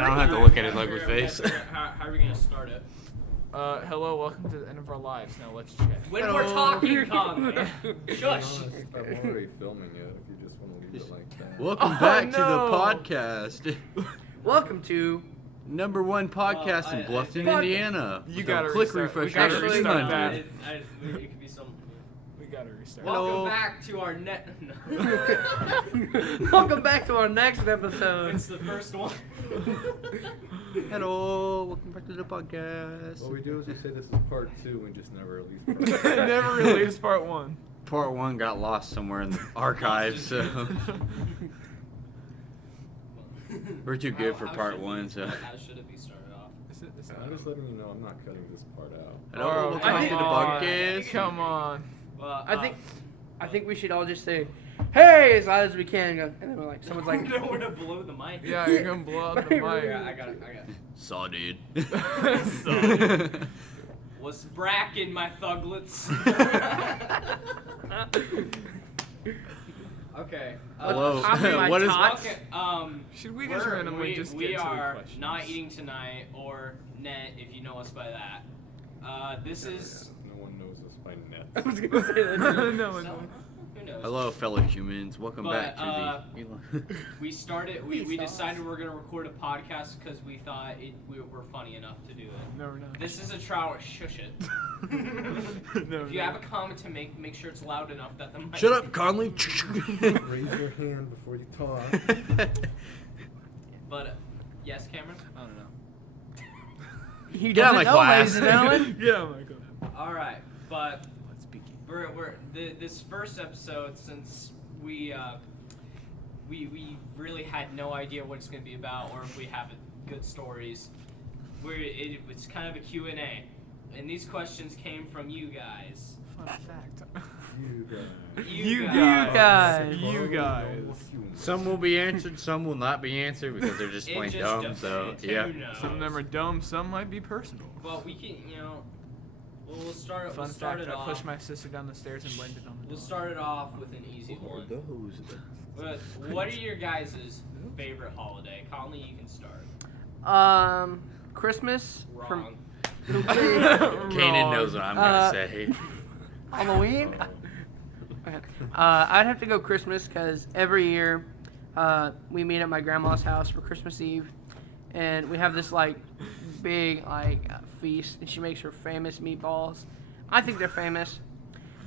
fine. I don't have to look at his ugly face. How are we gonna start it? Hello, welcome to the end of our lives. Now let's check. When we're talking, Conley. Shush. I'm already filming it. If you just want to leave it like that. Welcome back to the no. podcast. Welcome to. Number one podcast in Bluffton, Indiana. You With gotta a click restart. We refresh gotta rate of restart 200. that. It could be some. We gotta restart. Welcome back to our net. Welcome back to our next episode. It's the first one. Hello, welcome back to the podcast. What we do is we say this is part 2 and just never release part 1. Never released part one. Part 1 got lost somewhere in the archives, so we're too good for part 1. So How should it be started off? I'm just letting you know I'm not cutting this part out. hello, welcome I to think- the podcast. Come on. Well, I think we should all just say, "Hey," as loud as we can, and then we're like, someone's like, nowhere to blow the mic. Yeah, you're gonna blow up the mic. Yeah, I got it. Saw, dude. Was bracking my thuglets. Okay. Hello. Top of my What is tots. Okay, Should we just randomly just get we to the are questions? not eating tonight, or net, if you know us by that. This is. No one knows us by net. I was gonna say that. no, So, no. who knows? Hello, fellow humans. Welcome But, back to the. We started. We Please decided stop. we're gonna record a podcast because we thought we were funny enough to do it. No, we're not. This is a trial. Shush it. No, If you have a comment to make sure it's loud enough that the mic. Shut up, Conley. Raise your hand before you talk. But yes, Cameron. I don't know. He Get out of doesn't my know, class. ladies and gentlemen. Yeah, oh my god. All right, but Let's begin. this first episode, since we really had no idea what it's going to be about or if we have good stories. It's kind of a Q&A, and these questions came from you guys. Fun fact. You guys. You guys. You guys. Some will be answered, some will not be answered because they're just It plain just dumb. depends. So Who yeah. knows? Some of them are dumb, some might be personal. Well, we can, we'll start. Fun We'll start fact, it I off. pushed my sister down the stairs and blamed it on the We'll dog. start it off with an easy one. those? But what are your guys' favorite holiday? Conley, you can start. Christmas. Wrong. Kanan knows what I'm gonna say. Halloween. Okay. I'd have to go Christmas because every year we meet at my grandma's house for Christmas Eve, and we have this big feast, and she makes her famous meatballs. I think they're famous,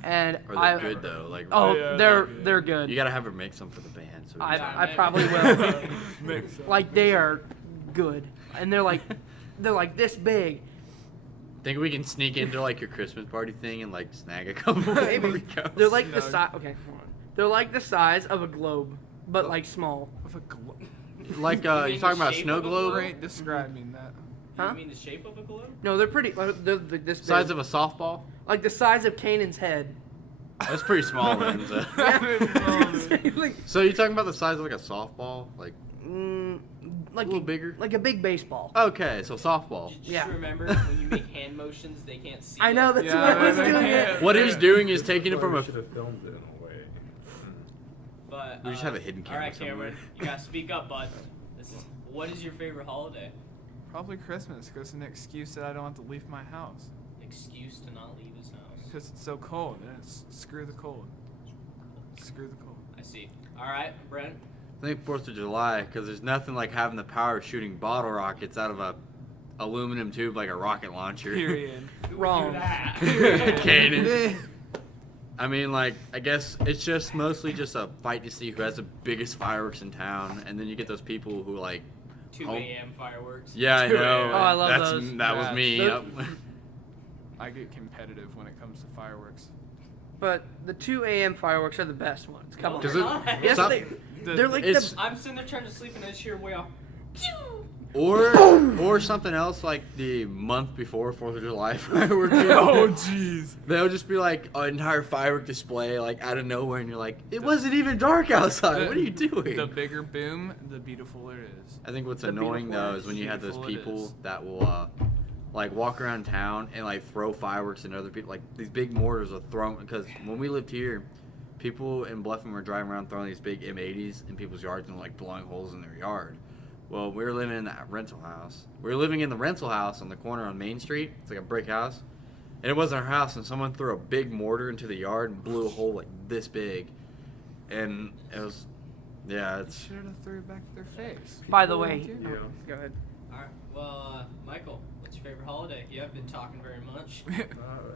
and Are they good though? Like, Oh, Yeah, they're good. you gotta have her make some for the band. So I probably will. Makes sense. Like they are good, and they're like this big. think we can sneak into like your Christmas party thing and like snag a couple. Maybe. burritos? They're like the Snug. size. Okay, hold on. They're like the size of a globe, but like small. With a glo- like You you mean talking the about a shape snow of a globe? globe? Great describing that. Huh? You mean the shape of a globe? No, they're pretty. They're this big. Size of a softball? like the size of Kanan's head. That's pretty small then. So. like, So you're talking about the size of like a softball? Like like a little bigger? like a big baseball. Okay, so softball. Just Yeah. remember when you make hand motions, they can't see. I know it. that's Yeah, what I was they doing. can't. It. What he's doing is taking it from We a. should have filmed it in a way. But We just have a hidden All camera right, Cameron, somewhere. you gotta speak up, bud. What is your favorite holiday? Probably Christmas, because it's an excuse that I don't have to leave my house. Excuse to not leave his house. Because it's so cold, and it's screw the cold. Screw the cold. I see. All right, Brent. I think 4th of July, because there's nothing like having the power of shooting bottle rockets out of a aluminum tube like a rocket launcher. Period. Wrong. Do that. Kanan. I mean, like, I guess it's just mostly just a fight to see who has the biggest fireworks in town, and then you get those people who like, 2 a.m. fireworks. yeah, I 2 know. a.m. Oh, I love That's, those. That was Yeah. me. Those- Yep. I get competitive when it comes to fireworks. But the 2 a.m. fireworks are the best ones. Come No, on. Does they're it- not. Yes, Stop. they're like It's- the. I'm sitting there trying to sleep and I just hear way off. or something else like the month before 4th of July fireworks. Oh, jeez. They'll just be like an entire firework display like out of nowhere, and you're like, it wasn't even dark outside. What are you doing? The bigger boom, the beautifuller it is. I think what's The annoying beautiful though is when you have those beautiful it people is. that will like walk around town and like throw fireworks at other people. Like these big mortars are thrown because when we lived here, people in Bluffton were driving around throwing these big M80s in people's yards and like blowing holes in their yard. Well, we were living in that rental house. We were living in the rental house on the corner on Main Street. It's like a brick house. And it wasn't our house, and someone threw a big mortar into the yard and blew a hole like this big. And it was, yeah, it's... Should have threw it back to their face. By the People way, don't do Yeah. go ahead. All right. Well, Michael, what's your favorite holiday? You haven't been talking very much.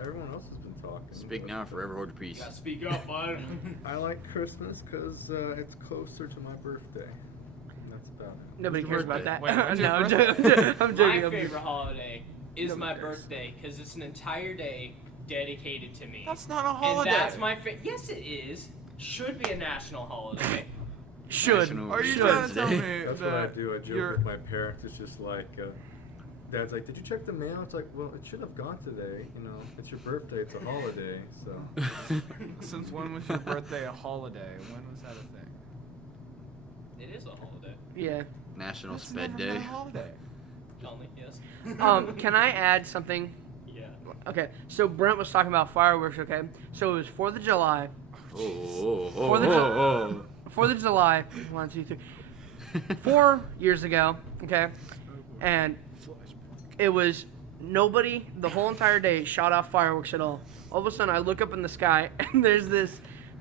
Everyone else has been talking. Speak but now, forever hold your You peace. gotta speak up, bud. I like Christmas because it's closer to my birthday. And that's about it. Nobody When's cares your about that. birthday? Wait, when's no, your I'm birthday? joking. I'm joking. My favorite holiday is Nobody my cares. birthday because it's an entire day dedicated to me. That's not a And holiday. that's my Yes, it is. Should be a national holiday. Should. National Are you Should. trying to tell me That's what I that do. I joke you're with my parents. It's just like, Dad's like, "Did you check the mail?" It's like, "Well, it should have gone today. You know, it's your birthday. It's a holiday." So since when was your birthday a holiday? When was that a thing? It is a holiday. Yeah. National It's Sped never been Day. a holiday. Only, yes. Can I add something? Yeah. Okay, so Brent was talking about fireworks, okay? So it was 4th of July. Oh, oh, For the- oh, 4th of July, 1, 2, 3, 4 years ago, okay? And it was nobody the whole entire day shot off fireworks at all. All of a sudden, I look up in the sky and there's this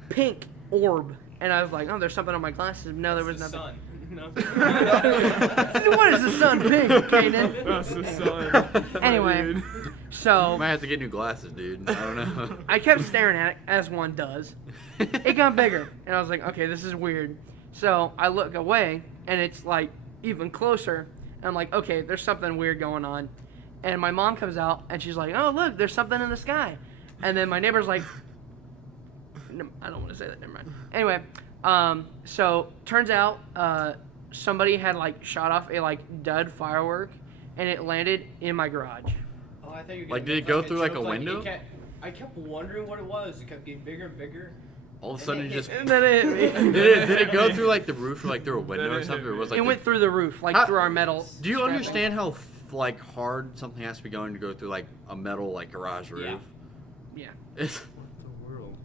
pink orb, and I was like, "Oh, there's something on my glasses." No, there was It's the nothing. sun. No. What is the sun pink, Kaden? That's the sun. Anyway, You so might have to get new glasses, dude. I don't know. I kept staring at it as one does. It got bigger, and I was like, "Okay, this is weird." So I look away, and it's like even closer. And I'm like, "Okay, there's something weird going on." And my mom comes out, and she's like, "Oh, look, there's something in the sky." And then my neighbor's like, no, I don't want to say that. Never mind. Anyway, so turns out somebody had like shot off a like dud firework, and it landed in my garage. Oh, I thought you were Like, gonna did make, it go a through, like, joke, a window? I kept wondering what it was. It kept getting bigger and bigger. All of a sudden, it just... And then it hit me. Did it go through, like, the roof or, like, through a window Then or it something? Or hit was, me. like, It went through the roof, like How- through our metal. Do you scrapping. understand how, like, hard something has to be going to go through, like, a metal, like, garage roof? Yeah. Yeah. It's... what the world?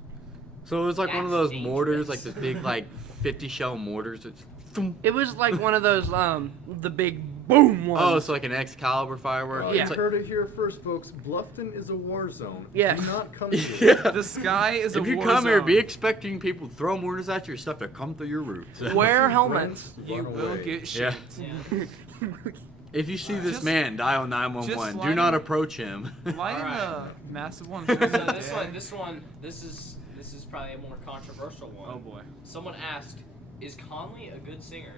So it was like one of That's those mortars, dangerous. like this big, like 50 shell mortars. It's thump. It was like one of those, the big boom ones. Oh, it's like an Excalibur firework. Yeah. It's You like, heard it here first, folks. Bluffton is a war zone. Yeah. Do not come here. yeah. The sky is a If you war come here, zone. be expecting people to throw mortars at your stuff to come through your roof. Wear helmets. You Run will away. get Yeah. shit. Yeah. If you see this Just- man, dial just 911. Do lighting- not approach him. Lighting Alright. the massive one. So this is probably a more controversial one. Oh boy. Someone asked, "Is Conley a good singer?"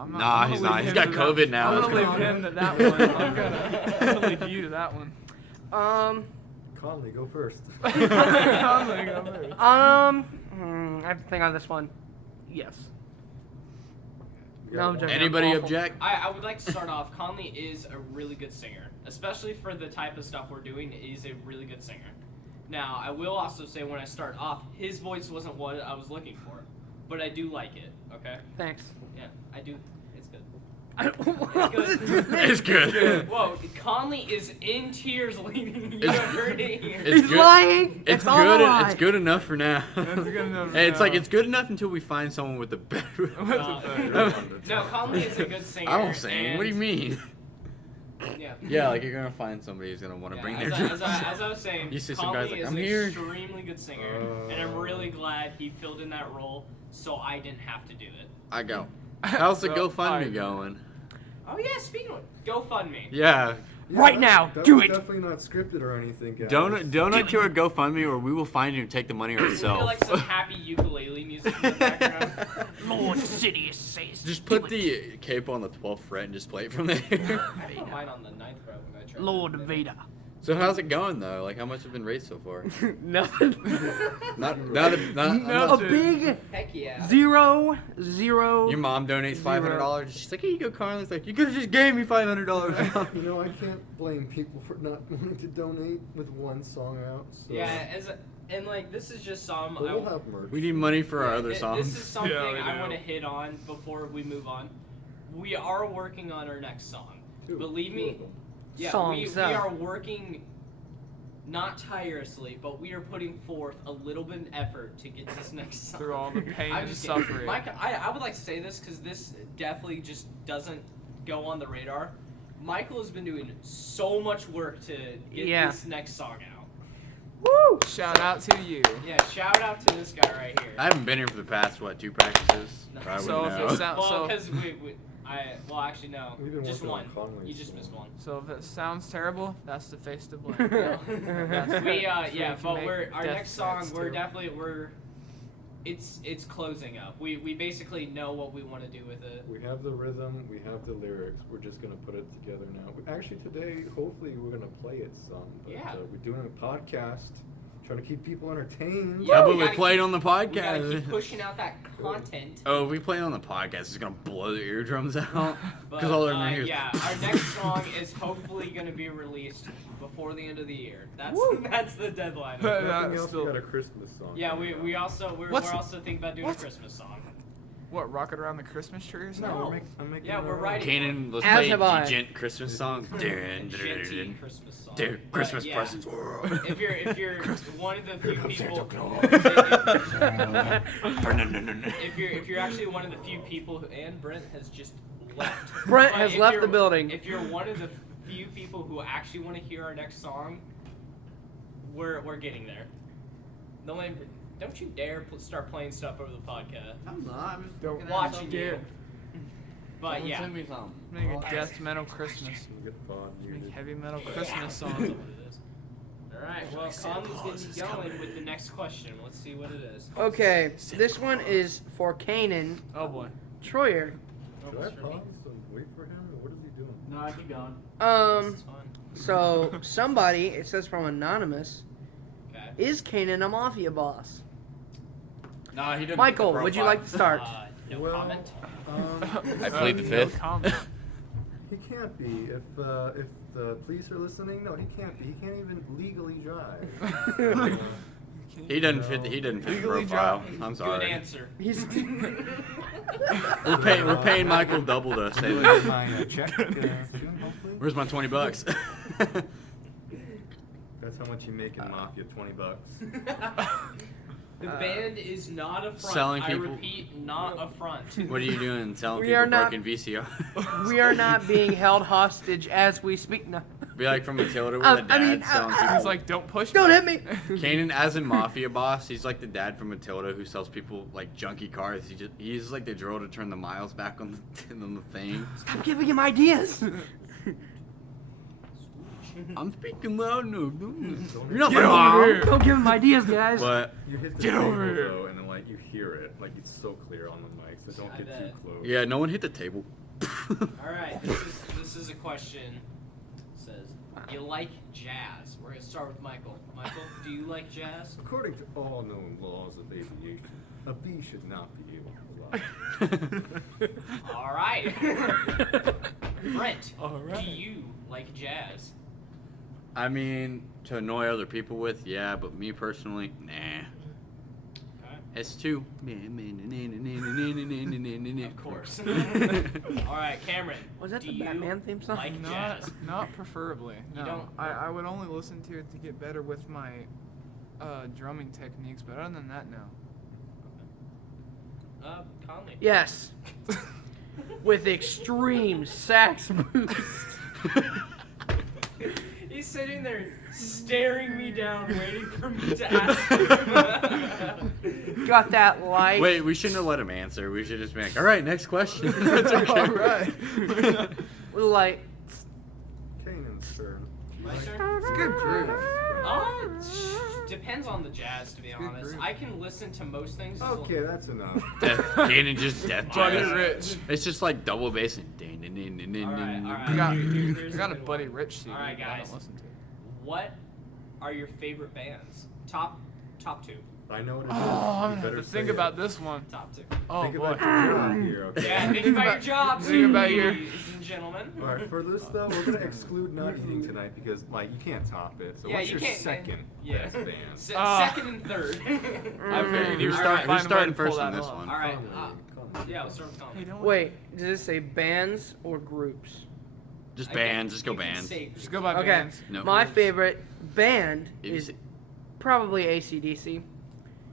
I'm Nah, I'm he's gonna not. leave He's him got to COVID that. now. I'm Let's gonna go. leave him to that one. I'm gonna leave you to that one. Conley, go first. Conley, go first. I have to think on this one. Yes. Yeah, No, I'm joking. Anybody Awful. object? I would like to start off. Conley is a really good singer, especially for the type of stuff we're doing. He's a really good singer. Now, I will also say when I start off, his voice wasn't what I was looking for, but I do like it. Okay. Thanks. Yeah, I do. It's good. It's good. Whoa, Conley is in tears leaving. You It's- heard it here. It's He's good. lying. It's all a good. lie. It's good enough for now. That's good enough for Hey, it's like now. it's good enough until we find someone with a better. No, Conley is a good singer. I don't sing. What do you and- mean? Yeah. Yeah, like you're gonna find somebody who's gonna want to Yeah, bring as, their. as I was saying, You see some Conley guys like, is "I'm an here." extremely good singer, and I'm really glad he filled in that role, so I didn't have to do it. I go. How's the So, GoFundMe alright. going? Oh yeah, speaking of GoFundMe. Yeah, Right now, that do was it. Definitely not scripted or anything, guys. donate to our GoFundMe, or we will find you and take the money We feel ourselves. like some happy ukulele music in the background. Lord Sidious says. Just do put it. the cape on the 12th fret and just play it from there. I put mine on the 9th fret when I tried. Lord to do it. Vader. So how's it going though? Like how much has been raised so far? Nothing. Not A big Heck yeah. 0. Your mom donates $500. She's like, here you go, Carly's like, you could have just gave me $500. You know, I can't blame people for not wanting to donate with one song out. So. Yeah, and like this is just some. But we'll have merch. We need money for our Yeah, other This songs. is something Yeah, we I do. want to hit on before we move on. We are working on our next song. Two. Believe Two me. of them. Yeah, Songs, we are working not tirelessly, but we are putting forth a little bit of effort to get this next song. Through all the pain I'm and just kidding. suffering. Mike, I would like to say this because this definitely just doesn't go on the radar. Michael has been doing so much work to get Yeah. this next song out. Woo! Shout out to you. Yeah, shout out to this guy right here. I haven't been here for the past 2 practices. No. I So wouldn't if know. it sounds Well, so, because well, actually, no. We've been Just working on one. Conway's You just missed song. one. so if it sounds terrible, that's the face to blame. That's We so yeah, we can but make we're our death next song. threats, We're too. definitely it's closing up. We basically know what we want to do with it. We have the rhythm, we have the lyrics. We're just gonna put it together now. Actually, today, hopefully, we're gonna play it some. But, Yeah. we're doing a podcast, trying to keep people entertained. Yeah, How about we we gotta play it keep- on the We gotta podcast? keep pushing out that content. Oh, if we play it on the podcast, it's gonna blow their eardrums out. But Because all they're gonna hear is yeah, our next song is hopefully gonna be released before the end of the year. That's Woo. that's the deadline. If nothing That's else, still- we got a Christmas song. Yeah, coming we out. also we're What's- also thinking about doing what? a Christmas song. What, rocket around the Christmas tree or something? No, No. I'm making Yeah, our we're own. writing- Kanan, let's As play have I. Gent Christmas songs. Genty Christmas song. Dude, But, Christmas yeah, presents. If you're one of the few people, if you're actually one of the few people who, and Brent has just left. Brent But has if left you're- the building. If you're one of the few people who actually want to hear our next song, we're getting there. Don't you dare start playing stuff over the podcast. I'm not. I'm just Don't looking at watching something. you. But Someone yeah. send me some. Make a death metal Christmas. We get Vaughn Make muted. heavy metal Christmas That's songs. what it is. Alright, well, Conley's getting going with the next question. Let's see what it is. Okay, this one is for Kanan Oh boy. Troyer. Should I pause and wait for him, or what is he doing? No, I keep going. This is fun. So somebody, it says from Anonymous, Okay. is Kanan a mafia boss? No, he didn't. Michael, would you like to start? No Well, comment. I plead the No fifth. comment. He can't be. If the police are listening, no, he can't be. He can't even legally drive. He doesn't fit. He doesn't fit the Legally profile. drive. I'm Good sorry. answer. He's We're paying Michael double to say Where's that. my check soon, hopefully? Where's my $20? That's how much you make in Mafia, $20. The band is not a front. Selling I people- repeat, not a front. What are you doing? Telling We people are not- broken VCR? we are not being held hostage as we speak. No. Be like from Matilda where the I dad mean, selling people. He's like, don't push Don't me. hit me. Kanan as a mafia boss, he's like the dad from Matilda who sells people like junky cars. He uses like the drill to turn the miles back on the thing. Stop giving him ideas. I'm speaking loud. No, you're not Get my over mom. here. Don't give him ideas, guys. But You hit the Get table, over here. though, and then like you hear it, like it's so clear on the mic, so don't I get too bet. close. yeah, no one hit the table. All right, this is a question. It says, you like jazz? We're gonna start with Michael. Michael, do you like jazz? According to all known laws of aviation, a bee should not be able to fly. All right. Brent, All right. do you like jazz? I mean, to annoy other people with, yeah, but me personally, nah. Okay. It's too. Of course. All right, Cameron. Was that do the you Batman theme song? like jazz? Not preferably. You No. don't- I would only listen to it to get better with my drumming techniques, but other than that, no. Conley. Yes. With extreme sax boost. He's sitting there staring me down, waiting for me to ask him. Got that light. Wait, we shouldn't have let him answer. We should just be like, all right, next question. It's okay. All right. With light. Kanan's turn. My turn? It's a good groove. Depends on the jazz, to be good honest. groove. I can listen to most things. as Okay, that's enough. Death, Kanan just death Buddy jazz. Rich. It's just like double bass and Alright, alright. I got, Here's I got a good Buddy one. Rich CD. Alright, but I guys. don't listen to it. What are your favorite bands? Top two. I know what it is. Oh, I'm You gonna have better to say think it. about this one. Top two. Oh Think boy. about your job here, okay? Yeah, think about your jobs, think about your- ladies and gentlemen. Alright, for this though, we're gonna exclude not eating tonight because, like, you can't top it. So Yeah, what's you your can't- second yeah. best band? Second and third. Okay, who's, All start, right. who's starting Find a way to first pull on that this off. one? All right. Conley, Conley. Yeah, we'll start with Conley. Hey, don't Wait, does it say bands or groups? Just Again, bands. Just go you can bands. say Just go by Okay. bands. No. My favorite band If you is say- probably AC/DC.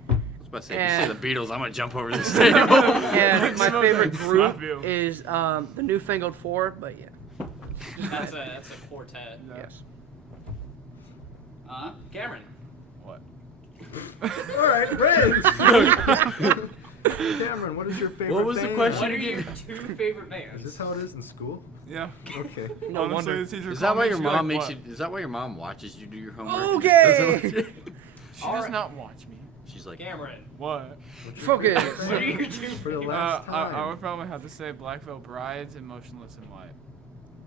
I was about to say, if you say And- the Beatles, I'm gonna jump over this table. And my Smoke favorite that group slap you. is the Newfangled Four, but yeah. that's a quartet. No. Yes. Cameron. What? All right, friends. Cameron, what is your favorite? What was the band? question? What are your 2 favorite bands? Is this how it is in school? Yeah. Okay. No Honestly, wonder. the teacher Is that called why me, your she's mom like, makes "What?" you? Is that why your mom watches you do your homework? Okay. She All does right. not watch me. She's like, Cameron. What? What's your Focus. favorite What are band? your 2 For the favorite? last I time. would probably have to say Black Veil Brides and Motionless in White.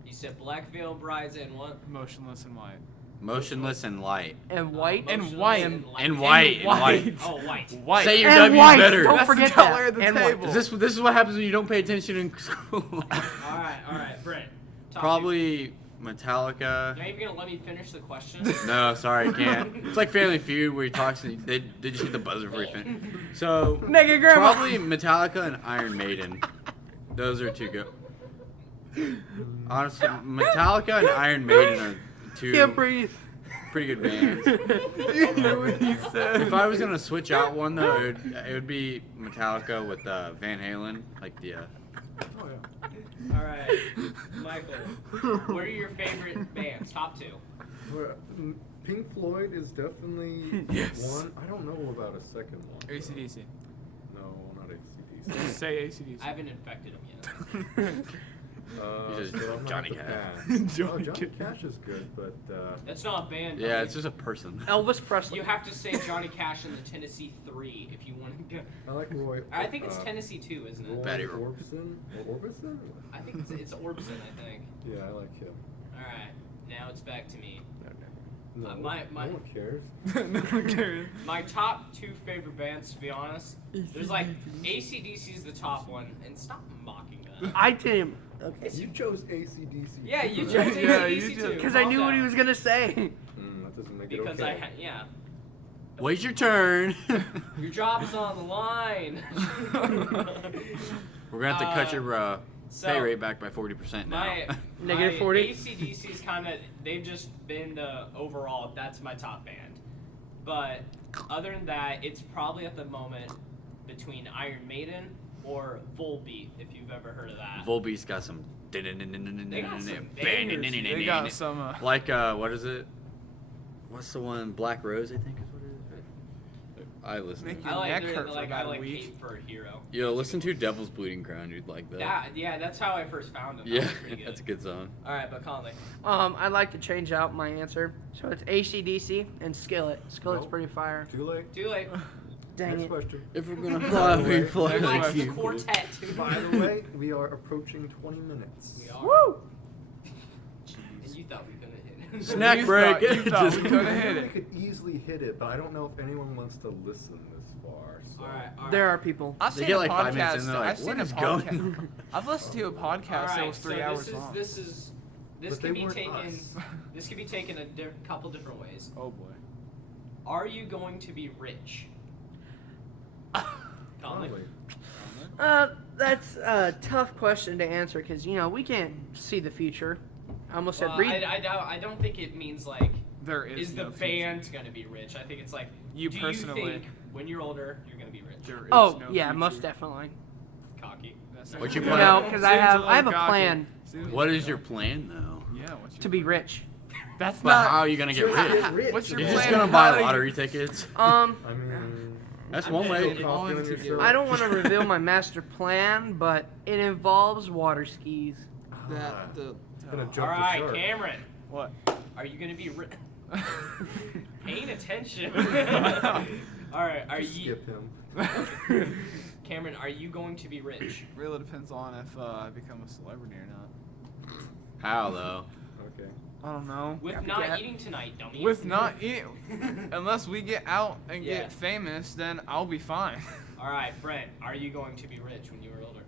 You said Black Veil Brides and what? Motionless in White. motionless and light. And white. And Motionless white. and light. And white. And white. Oh, white. White. Say your And W's white. better. Don't That's the forget color that. of the And white. table. This is what happens when you don't pay attention in school. All right, Brent. Top Probably Metallica. Two. Are you gonna let me finish the question? No, sorry, I can't. It's like Family Feud where he talks and they just hit the buzzer for finish. So Naked grandma. probably Metallica and Iron Maiden. Those are two good. Honestly, Metallica and Iron Maiden are two Can't breathe. pretty good bands. You knew what he said. If I was gonna switch out one though, it would be Metallica with Van Halen, like the. Oh, yeah. All right, Michael. What are your favorite bands? Top 2. Well, Pink Floyd is definitely Yes. one. I don't know about a second one. though. AC/DC. No, not AC/DC. Just say AC/DC. I haven't infected them yet. You just- So I'm gonna Johnny have to Cash. pass. Johnny Oh, Johnny Cash. Cash is good, but That's not a band. Yeah, Tommy. it's just a person. Elvis Presley. You have to say Johnny Cash and the Tennessee 3 if you want to go. I like Roy. I think it's Tennessee 2, isn't Roy it? Betty Ro- Orbison. Or Orbison? I think it's Orbison. I think. Yeah, I like him. All right, now it's back to me. No, my- no one cares. No one cares. My top 2 favorite bands, to be honest, there's like AC/DC is the top one, and stop mocking that. I didn't. Okay. You chose AC/DC. Yeah, you too, chose right? Yeah, you AC/DC did. too. Because I Calm knew what he down. was gonna say. That doesn't make Because it okay. yeah. Wait your turn. Your job is on the line. We're gonna have to cut your so, pay rate back by 40% now. Negative 40? AC/DC's kind of, they've just been the overall, that's my top band. But other than that, it's probably at the moment between Iron Maiden or Volbeat, if you've ever heard of that. Volbeat's got some. They got some bangers. They got some. Like what is it? What's the one? Black Rose, I think is what it is. I listen. Make To your I neck like, hurt for like, I about a like week. Cape for a Hero. Yo, listen to Devil's Bleeding Crown, you'd like that. Yeah, that's how I first found them. Yeah, That was pretty good. that's a good song. All right, but Conley. I'd like to change out my answer. So it's AC/DC and Skillet. Skillet's Nope. pretty fire. Too late. Too late. Dang Next it. question. If we're gonna By fly, the we way, fly next like Likes the you. quartet. By the way, we are approaching 20 minutes. We are. Woo! And you thought we couldn't hit it. Snack You break. thought- you thought Just- we could've hit We it. could easily hit it, but I don't know if anyone wants to listen this far. So. All right. There are people. I've They seen get a like 5 minutes podcast. in, they're like, I've seen what a is podcast. going I've listened to a podcast that was 3 hours long. This But can they be weren't taken. us. This can be taken a couple different ways. Oh boy. Are you going to be rich? Conley? Probably. That's a tough question to answer because we can't see the future. I almost said Well, read. I don't think it means like There is the no future. band gonna be rich. I think it's like You do personally. you think when you're older you're gonna be rich? There is Oh no yeah, future. most definitely. Cocky. That's What you not- plan? No, because I Seems a have little a cocky. plan Seems a What little is your cocky. plan though? Yeah, what's your to be plan? rich. That's But not. how are you gonna get Just rich? What's your You're plan? just gonna How buy do you- lottery tickets? I mean, That's I'm one just way. kidding. coffee on to your do- shirt. I don't want to reveal my master plan, but it involves water skis. That the. Gonna jump All the right, shark. Cameron. What? Are you gonna be rich? Paying attention. All right. Are Just you, skip him. Cameron? Are you going to be rich? Really depends on if I become a celebrity or not. How though? Okay. I don't know. With not eating tonight, dummy. With not eating, unless we get out and Yeah. get famous, then I'll be fine. All right, Brent. Are you going to be rich when you are older?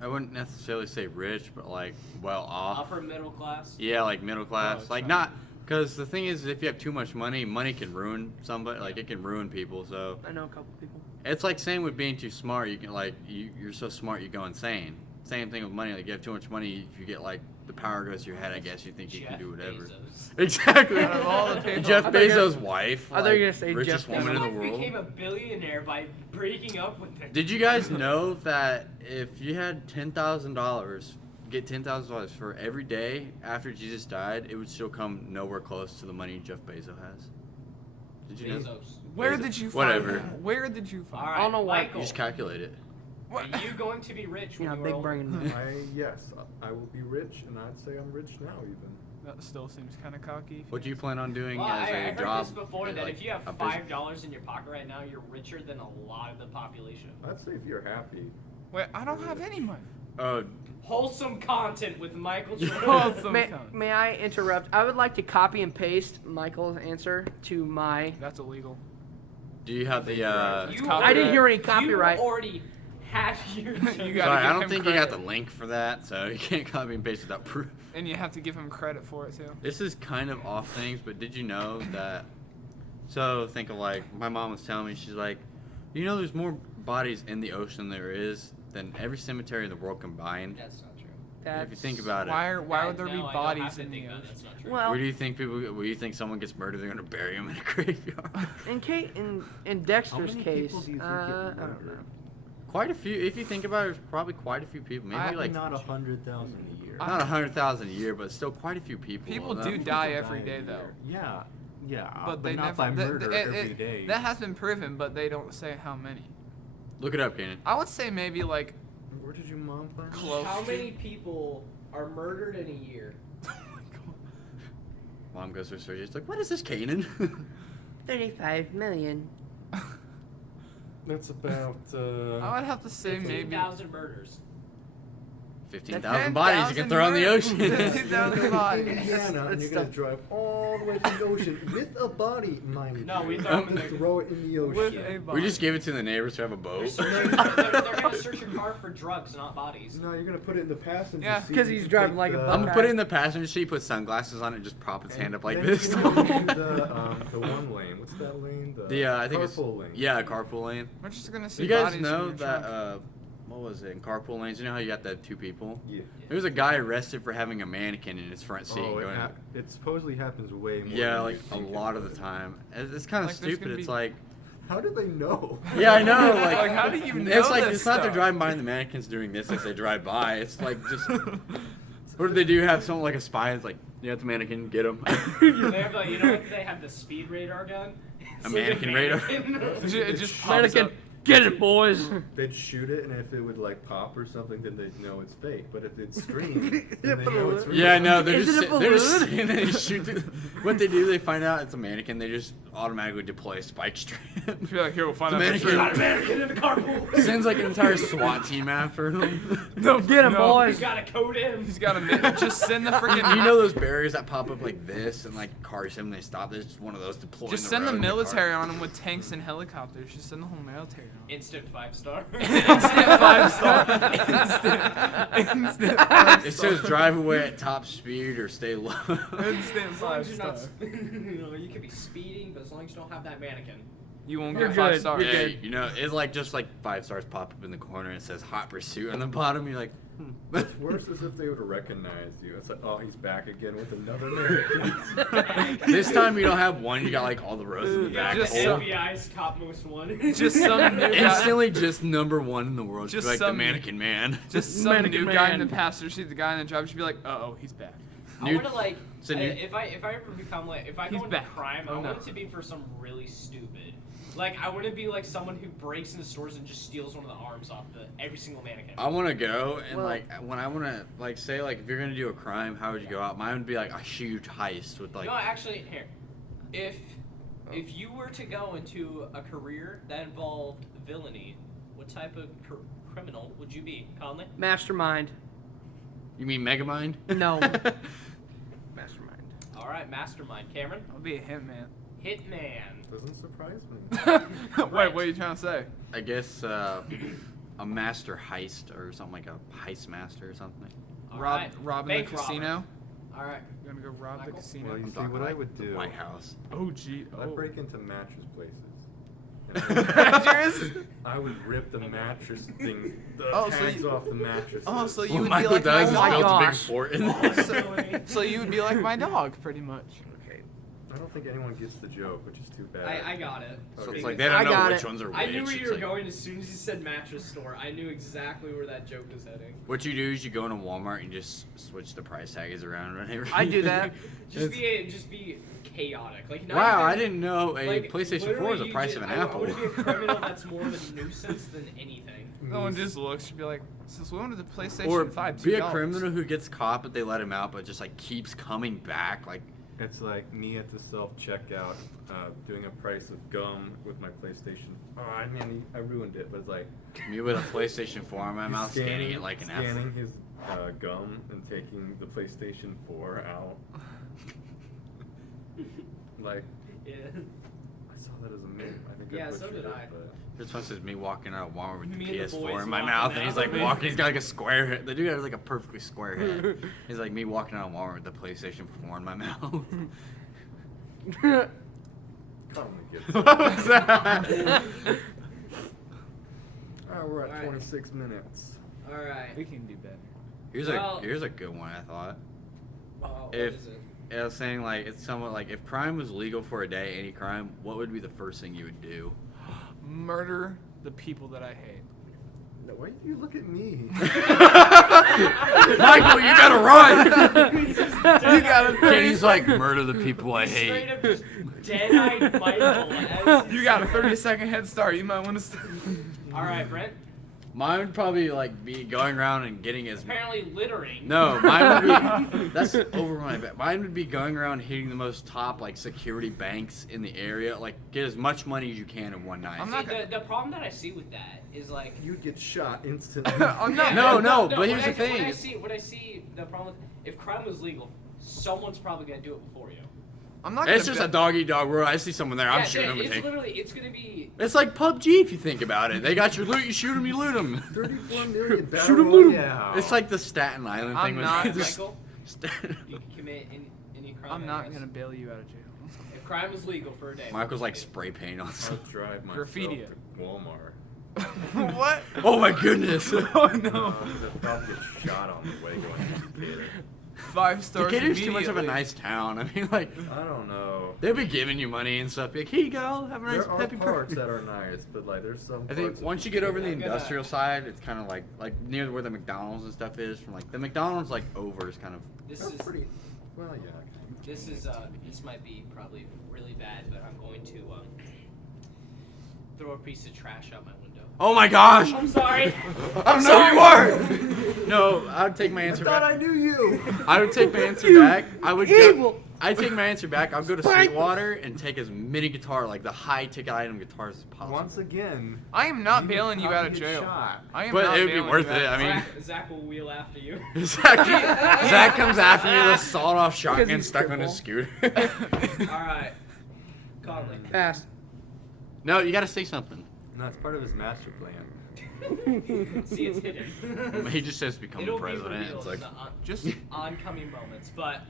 I wouldn't necessarily say rich, but like well off. Upper middle class. Yeah, like middle class. it's Like fine. not because the thing is, if you have too much money, money can ruin somebody. Like it can ruin people. So I know a couple people. it's like same with being too smart. You can like you're so smart you go insane. Same thing with money. Like you have too much money, if you get like the power goes to your head, I guess you think you can Jeff do whatever. Bezos. Exactly. Out of all the people- Jeff I thought you were Bezos' gonna- wife, I thought you were like, gonna say richest Jeff His woman in wife the world. became a billionaire by breaking up with him. Did you guys know that if you had $10,000, get $10,000 for every day after Jesus died, it would still come nowhere close to the money Jeff Bezos has? Did you know? Bezos. Where Bezos. did you find Whatever. that? Where did you All find right, I don't know why. Michael. You just calculate it. What? Are you going to be rich when Yeah, you are big older? brain. Yes, I will be rich, and I'd say I'm rich now even. That still seems kind of cocky. What do you plan on doing Well, as I a heard job? this before that like, if you have a business? $5 in your pocket right now, you're richer than a lot of the population. I'd say if you're happy. Wait, I don't have any money. Oh, Wholesome content with Michael Wholesome. Jordan. May I interrupt? I would like to copy and paste Michael's answer to my. That's illegal. do you have the? You I didn't hear any You copyright. already had your. You Sorry, gotta I give don't him think you got the credit. link for that, so you can't copy and paste without proof. And you have to give him credit for it too. This is kind of off things, but did you know that? So think of like my mom was telling me, she's like, you know, there's more bodies in the ocean than there is than every cemetery in the world combined. That's not true. If you think about it, Why would there be No, I don't bodies have to in the think that. ocean? That's not true. Well, where do you think people? Where do you think someone gets murdered? They're gonna bury him in a graveyard. in Dexter's many case, people do you think I get don't know. murdered? Quite a few. If you think about it, there's probably quite a few people. Maybe I- like not 100,000 a year. not 100,000 a year, but still quite a few people. People enough. do People die die every day a though. year. Yeah, yeah, But they not never. by th- murder th- every day. That has been proven, but they don't say how many. Look it up, Kanan. I would say maybe like Where did your mom find that? close. How to- many people are murdered in a year? Mom goes to her surgery. It's like, what is this, Kanan? 35 million. That's about. I would have to say maybe 15,000 murders. 15,000 bodies you can throw in the ocean. 15,000 bodies. Indiana, and you're gonna drive all the way to the ocean with a body, mind No, you. we throw 'em in Just the- throw it in the With ocean. a We body. just gave it to the neighbors who have a They're, boat. searching, they're gonna search your car for drugs, not bodies. No, you're gonna put it in the passenger Yeah, seat. 'cause You he's can driving take like a the- I'm gonna buck. put it in the passenger seat, put sunglasses on it, and just prop its hand up like then this. you can do the one lane. What's that lane? The I think it's carpool lane. yeah, carpool lane. We're just gonna see You guys bodies in know your that trunk. what was it in carpool lanes? You know how you got the two people? Yeah. There was a guy arrested for having a mannequin in his front seat. Oh, going, it supposedly happens way more. yeah, than like you a think it lot of the would. time. It's kind of Like, there's stupid. gonna It's be- like, How do they know? yeah, I know. Like, Like, how do you know It's like this it's not they're stuff? driving by and the mannequins doing this as they drive by. It's like just. What do they do? Have someone like a spy? It's like, yeah, it's a mannequin. Get him. They have, like, you know, they have the speed radar gun. It's like mannequin radar. It just pops Mannequin, up. get it, boys. They'd shoot it, and if it would like pop or something, then they'd know it's fake. But if it screams, then they know it's real. Yeah, no, they're Is just it a they're just balloon? sitting there and shoot. What they do, they find out it's a mannequin. They just automatically deploy a spike strip. You're like, here, we'll find The out. for mannequin- sure. Got a mannequin in the carpool. Sends like an entire SWAT team after him. No, Get 'em, no. boys. He's got a code in. He's got a just send the freaking. You know those barriers that pop up like this and like cars him, they stop. There's just one of those deploying. Just the send the road in military car. on him with tanks and helicopters. Just send the whole military on him. Instant 5-star. Instant 5-star. Instant 5-star. It says drive away at top speed or stay low. Instant As long as you're 5-star. not, you know, you could be speeding, but as long as you don't have that mannequin. You won't You're get good. 5 stars. You're Yeah, good. you know, it's like just like 5 stars pop up in the corner and it says hot pursuit on the bottom. You're like, What's worse is if they would recognize you. It's like, oh, he's back again with another American. This time you don't have one, you got like all the rows in the You back. got Just the some- FBI's top most one. Just some new guy. Instantly just number one in the world. Just Just like the some- mannequin man. Just some Mannequin new guy in man. the passenger seat. The guy in the driver should be like, uh-oh, he's back. I New- want to like, it's a new- if I ever become like, if I He's go into back. crime, I Oh, want no. it to be for some really stupid. Like I want to be like someone who breaks into stores and just steals one of the arms off every single mannequin. I want to go and Well- like when I want to like say like if you're gonna do a crime, how would you go out? Mine would be like a huge heist with like. No, actually, here, if you were to go into a career that involved villainy, what type of criminal would you be, Conley? Mastermind. You mean Megamind? No. Mastermind. All right, mastermind. Cameron, I'll be a hitman. hitman. Doesn't surprise me. Wait, what are you trying to say? I guess a master heist or something like a heist master or something. All Rob, right, robbing the bank robber. casino? All right. You're gonna go rob Michael? the casino? Well, you I'm see, talking what I like would the do. White House. Oh, gee. I'd Oh. break into mattress places Mattress? I would rip the mattress thing, the Oh, so tags you- off the mattress. Oh, so you What would be Michael like does is my builds a big gosh. fort in there. So you would be like my dog, pretty much. Okay. I don't think anyone gets the joke, which is too bad. I got it. So Okay. it's like they I don't know got which it. ones are which. I knew where It's you were like- going as soon as you said mattress store. I knew exactly where that joke was heading. What you do is you go into Walmart and just switch the price tags around whenever. I do that. Just be chaotic. Like not Wow, I even- didn't know a like, PlayStation 4 was the literally price you of an did- I apple. want to be a criminal that's more of a nuisance than anything. No one just looks. Should be like, since we went to the PlayStation Or 5, be a $2. criminal who gets caught but they let him out but just like keeps coming back. Like It's like me at the self checkout, doing a price of gum with my PlayStation. Oh, I mean, I ruined it, but it's like me with a PlayStation 4 in my he's mouth scanning it like an apple. scanning his gum and taking the PlayStation 4 out. Like, Yeah. I saw that as a meme. I think Yeah, I so butchered did it, I. but This one says me walking out of Walmart with the Me and the PS4 boys in my walking mouth, and he's out. like walking. He's got like a square head. The dude has like a perfectly square head. He's like me walking out of Walmart with the PlayStation 4 in my mouth. Colin gets it. What was that? Alright, we're at Alright. 26 minutes. All right. We can do better. Here's a good one. I thought. What If is it? I was saying like it's somewhat like if crime was legal for a day, any crime, what would be the first thing you would do? Murder the people that I hate. No, why do you look at me? Michael, you gotta run. You got Kenny's like murder the people I Straight hate. up just dead-eyed Michael. as You he's got a saying 30-second head start. You might want to. All right, Brent. Mine would probably like be going around and getting as Apparently littering. no, mine would be that's over my back. Mine would be going around hitting the most top like security banks in the area, like get as much money as you can in one night. I'm See, not gonna- the problem that I see with that is like. You'd get shot instantly. I'm not. No, but here's the What thing. I see the problem with, if crime was legal, someone's probably gonna do it before you. I'm not. It's gonna just a bet- dog eat dog world. I see someone there, I'm Yeah, shooting them. it's and take- literally, it's gonna be. It's like PUBG if you think about it. They got your loot, you shoot them, you loot them. 34 million battle Shoot 'em, loot 'em. royale. It's like the Staten Island I'm thing. with not- just- Michael, you can commit any crime. I'm I not guess. gonna bail you out of jail. If crime was legal for a day. Michael's like spray paint on. I'll stuff. drive myself Graffiti to it. Walmart. What? Oh my goodness. Oh I'd no. probably get shot on the way going to Decatur. 5 stars. Decatur's too much of a immediately. nice town. I mean, like, I don't know. they'll be giving you money and stuff. Be like, here you go, have a nice There are happy parts party. that are nice, but like there's some. I parts think that once you get over the I'm gonna- industrial side, it's kind of like near where the McDonald's and stuff is. From like the McDonald's like over is kind of. This That's is pretty. Well, yeah. this might be probably really bad, but I'm going to throw a piece of trash out my window. Oh my gosh! I'm sorry. I don't know who you are. No, I would take my I answer thought back. I knew you. I would take my answer back. I would go. I take my answer back. I'll go to Sweetwater and take as many guitar, like the high ticket item guitars as possible. Once again. I am not would bailing you out of probably get jail. shot. I am But not it would be bailing worth you out it. of I mean, Zach will wheel after you. Zach comes after you with a sawed-off shotgun he's stuck on his triple. scooter. All right, Conley. Pass. No, you gotta say something. No, it's part of his master plan. See, it's hidden. He just says become It'll the president. be revealed It's like, in the Just oncoming moments, but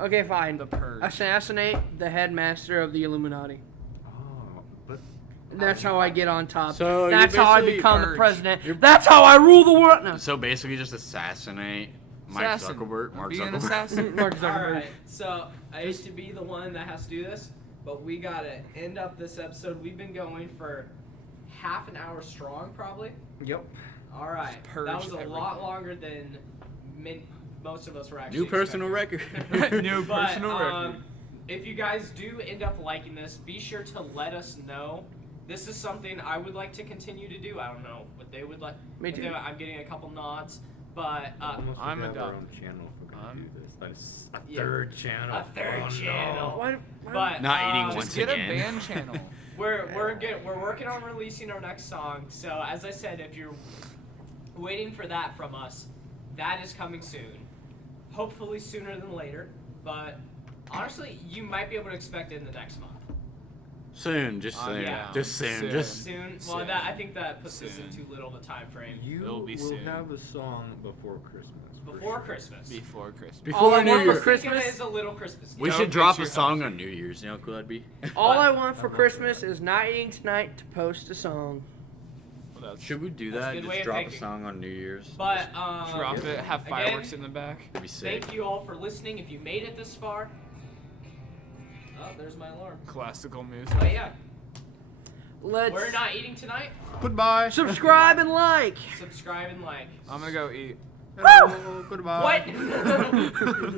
Okay, fine. the purge. Assassinate the headmaster of the Illuminati. Oh, but That's how I get on top. So you That's how I basically become the purge. president. You're- That's how I rule the world. No. so basically, just assassinate Mike Assassin. Zuckerberg. Mark Be an Zuckerberg. assassin. Mark all Zuckerberg. right. So I used to be the one that has to do this, but we gotta end up this episode. We've been going for half an hour strong, probably. Yep. All right. purge That was a lot everything. longer than most of us were actually. New personal expecting. record. New But, personal record. if you guys do end up liking this, be sure to let us know. This is something I would like to continue to do. I don't know what they would like. Me what too. I'm getting a couple nods, but Almost I'm would have our a own channel if we're gonna do this. A Yeah. third channel. A third Oh, channel. No. Why, but Not eating um, once Just get a again. band channel. We're working on releasing our next song. So as I said, if you're waiting for that from us, that is coming soon. Hopefully sooner than later. But honestly, you might be able to expect it in the next month. Soon, just soon, yeah. just soon, Soon. just. Soon. Well, Soon. that I think that puts us in Soon. too little of a time frame. You It'll be will soon. have a song before Christmas. Before Christmas. Before Christmas. All Before I New want for Year. Think of it Christmas. as a little Christmas We gift. should Don't drop fix a your song house. on New Year's. You know how cool that'd be? All I want for Christmas is not eating tonight to post a song. Well, that's- Should we do That's a that? good way Just of drop a thinking. song on New Year's? But Drop it. Have again, fireworks in the back. That'd be sick. thank you all for listening. If you made it this far, oh, there's my alarm. Classical music. But yeah, Let's we're not eating tonight. Goodbye. subscribe and like. Subscribe and like. I'm gonna go eat. Hello. Goodbye. What?